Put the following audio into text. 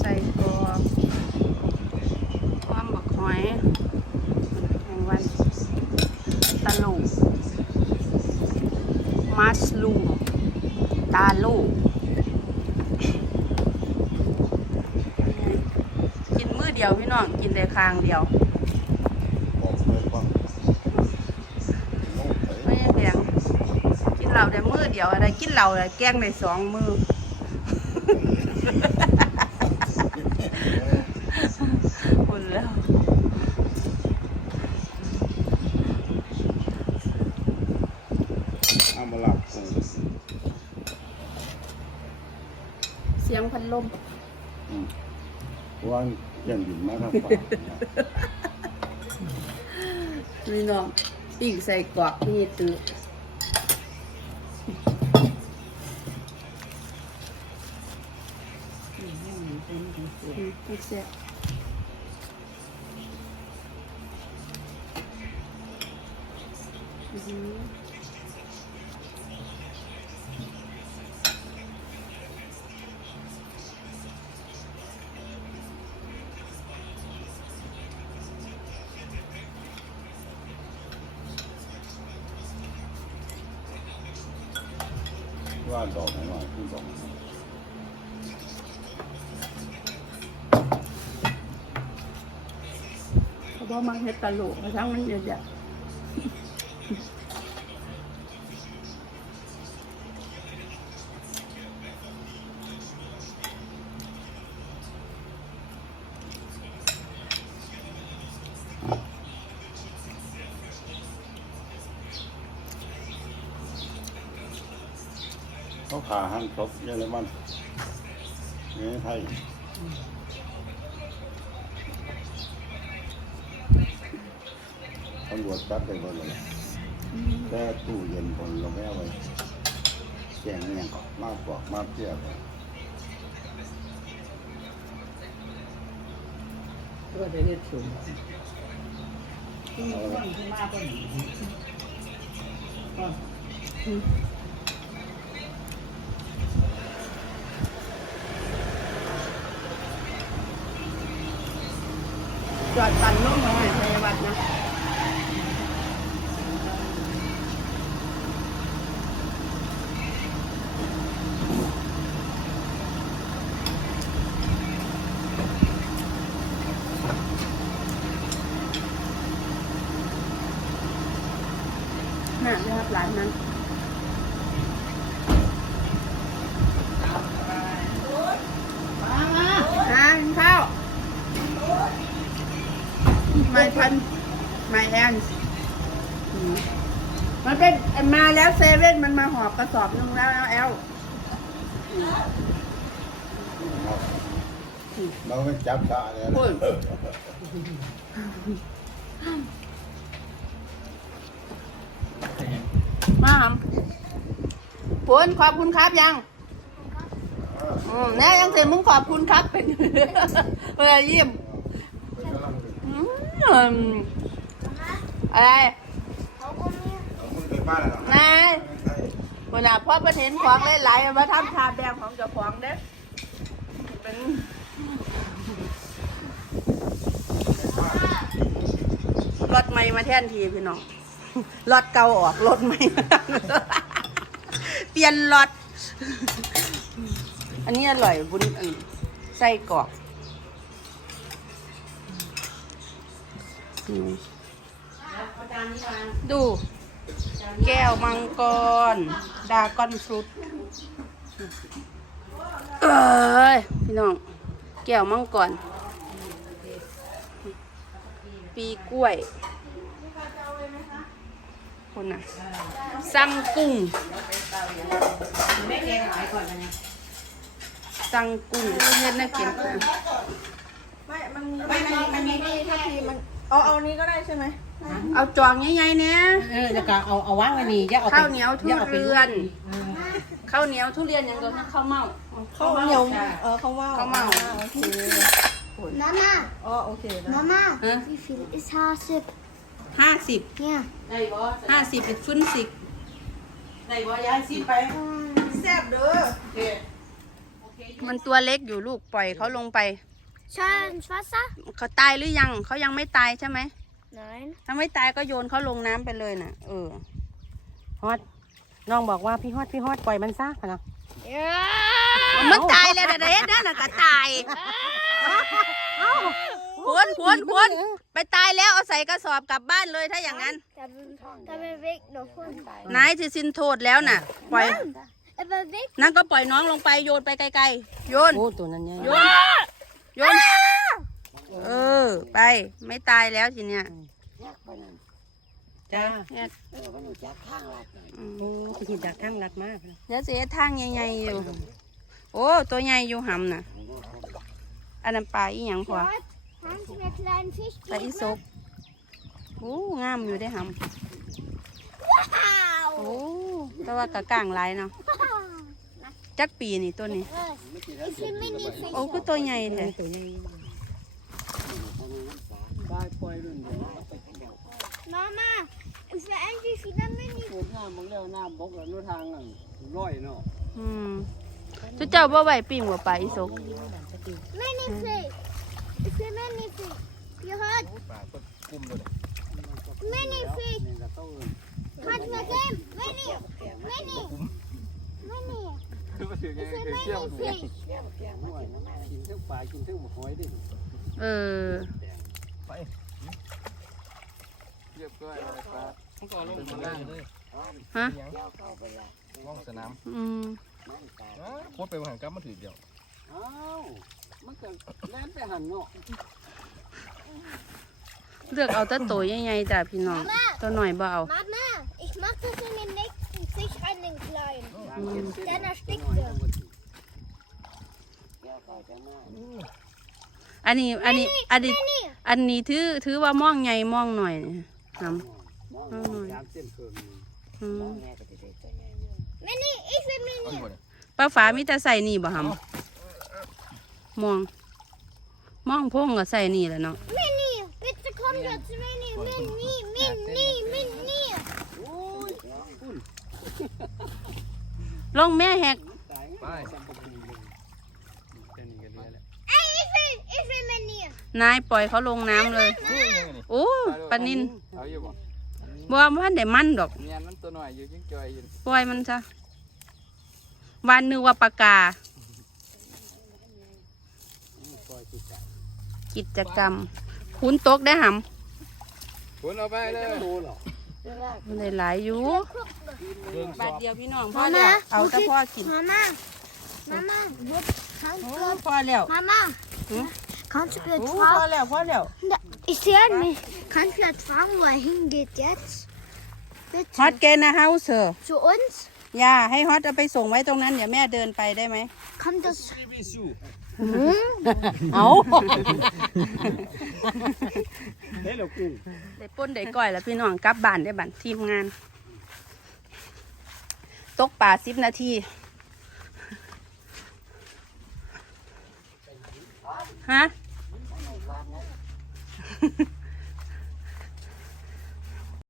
ใส่กรอกความบักหอยแห่งวันตะลุมัสลูมตาลูกินมือเดียวพี่น้อง กินได้คางเดียวไม่ใช่เพียงกินเหล้าได้มือเดียวอะไรกินเหล้าได้แกงได้สองมือ คุณแล้ว อามาลักกู เสียงพัดลมว่ายังอยู่มาครับนี่น้องปิ้งใส่กรอกนี่ตื้ออืมไม่แซ่บอื้อ ว่าดอกหน่อยขึ้นดอกเพราบอกมาเห็ดตลกมาทั้งมันเยอะแยะ เขาขาหันครบยังไงมันนี่ไทยตำรวจจับได้หมดเลยแต่ตู้เย็นคนเราไม่เอาไว้แกงเนี่ยมากกว่ามากเทียบก็จะเรียกสูงที่คนที่มากก็หนี จอดปั่นลมมาให้พยาบาลนะน่าจะรับร้านนั้นมากินข้าว ไม่พันไม่แอนมันเป็นมาแล้วเซเว่นมันมาหอบกระสอบนึงแล้วแอลเราไม่จับตาเลยพูดมาครับพูนขอบคุณครับยังอืมแน่ยังเสียมึงขอบคุณครับเป็นเวลายิ้มอืม อะไรเอามือไปบ้านายวันน่ะพ่อประเห็นของหลายๆมาทำชาแบบของเจ้าของเด้เป็นรถใหม่มาแทนทีพี่น้องรถเก่าออกรถใหม่เปลี่ยนรถอันนี้อร่อยบุญอันไส้กรอก อืมดู แก้วมังกร ดากอนฟรุตเอ้ยพี่น้อง แก้วมังกร ปีกล้วยคนน่ะสั่งกุ้งสั่งกุ้งเฮ็ดน่ากินกุ้งไม่ มันมีไม่มันมันมีที่ถ้าทีมัน เอาเอานี้ก็ได้ใช่ไหมเอาจองใหญ่ๆเนี่ยเออแล้วก็เอาเอาวางไว้นี่อย่าเอาไปข้าวเหนียวทุอย่าอาไปเรียนเออข้าวเหนียวทุเรียนอย่างเดียวนะข้าวเมาข้าวเหนียวเออข้าวเม่าข้าวเม่าอ่โอเค Mama, อ๋อโอเคนะ Mama, Hä? wie viel ist Hasip? ห้าสิบ Ja. ได้บ่ห้าสิบเป็นฟุ้นสิบได้บ่ยายสิไปแซ่บเด้อโอเคโอเคมันตัวเล็กอยู่ลูกปล่อยเขาลงไป Schön ins Wasser? เขาตายหรือยังเขายังไม่ตายใช่ไหม Nein. ถ้าไม่ตายก็โยนเขาลงน้ำไปเลยน่ะ เออฮอดน้องบอกว่าพี่ฮอดพี่ฮอดปล่อยมันซะพะนะ Ja! มันตายแล้วเด็ดนั่นน่ะก็ตายควรควรควรไปตายแล้วเอาใส่กระสอบกลับบ้านเลยถ้าอย่างนั้น Da, da bewegt noch Hund. นายที่สิ้นโทษแล้วน่ะ ปล่อย Er bewegt นั่นก็ปล่อยน้องลงไปโยนไปไกลๆโยน โอ้ตัวนั้นเนี่ยโยน โยนเออ ไปไม่ตายแล้วทีเนี้ยจ้าเนี่ยโอ้ไปหินดักข้างรัดมากเลยเดี๋ยวเสียทางใหญ่ๆอยู่ โอ้ตัวใหญ่อยู่หำน่ะอันนั้นปลาอีหยังพอ Dort haben sie mir kleinen Fisch ปลาอีสกโอ้งามอยู่ได้ห Wow! ำโอ้แต่ว่ากะกลางหลายเนาะ จักปีนี่ตัวนี้ Ich will Mini-Fisch. โอ้คือตัวใหญ่แท้ตัวใหญ่ได้ปล่อยรุ่นเดียว Mama, ich will endlich wieder Mini. ปลูกหน้ามึงแล้วหน้าบกแล้วนู่นทางนั่นร้อยเนาะอืมทุเจ้าบ่ไหวปิ้งว่าปลาอีสก Mini-Fisch. Ich will Mini-Fisch. Ihr hört? Mini-Fisch. นี่ก็ต้องเอิ้น Kannst du mir geben? Mini. Mini. Mini. คือมาถึง Ich ไง will คือเที่ยว Mini-Fisch. ห้วยกินทั้งปลากินทั้งหอยดิเออเรียบร้อยเลยปลามันก็ลงมาล่างเลยฮะว่องสนามอืมโคตรไปหันกลับมาถือเดียวอ้าวมันก็แล่นไปหันเนาะเลือกเอาแต่ตัวใหญ่ๆจ้ะพี่น้องตัวหน่อยบ่เอา Mama, ich mach das in den nächsten Fisch an den kleinen. ยางเจ็ดสิบ Dann erstickt หน่อย er. ทั้งหมด อันนี้อันนี้อันนี้ Mini. อันนี้ถือถือว่ามองใหญ่มองหน่อยนี่ทมองยามเส้นเพิ่มนี่ำอืม Mini, ich will Mini. ป้าฝามีแต่ใส่นี่บ่หำมอง มองพงก็ใส่นี่แหละเนาะ Mini, bitte komm jetzt, Mini, Mini, Mini, Mini. ลงแม่แหกตายไปสัมปทานเลยแค่นี้ก็เรียแล้ว Ey, ich will, ich will Mini. นายปล่อยเขาลงน้ำเลย โอ้ปลานินเอาอยู่บ่บัวมันได้มันดอกเมียนมันตัวหน่อยอยู่ยิ่งจอยอยู่ปล่อยมันซะวันนึกว่าปากกาปล่อยติดใจกิจกรรมคุณตกได้หคุณเอาไปเลย โตหรอำได้หลายอยู่เบิ่งสบาอทบเดียวพี่น้องพ่อแล้วเอาแต่พ่อกิน Mama, Mama, kannst โอ้ du, พอแล้ว Mama, kannst du โอ้ jetzt พอ fragen? แล้วพอแล้ว Ich sehe mich. Kannst du jetzt fragen, wo er hingeht jetzt? ฮอต Bitte. เกนนะเฮาเซอร์ Zu uns? ย่าให้ฮอตเอาไปส่งไว้ตรงนั้น เดี๋ยวแม่เดินไปได้ไหม Kommt das? เอาเฮ้ยเรากุ้งได้ป้นได้ก้อยแล้วพี่น้องกลับบ้านได้บ้านทีมงาน ตกป่าสิบนาทีฮะ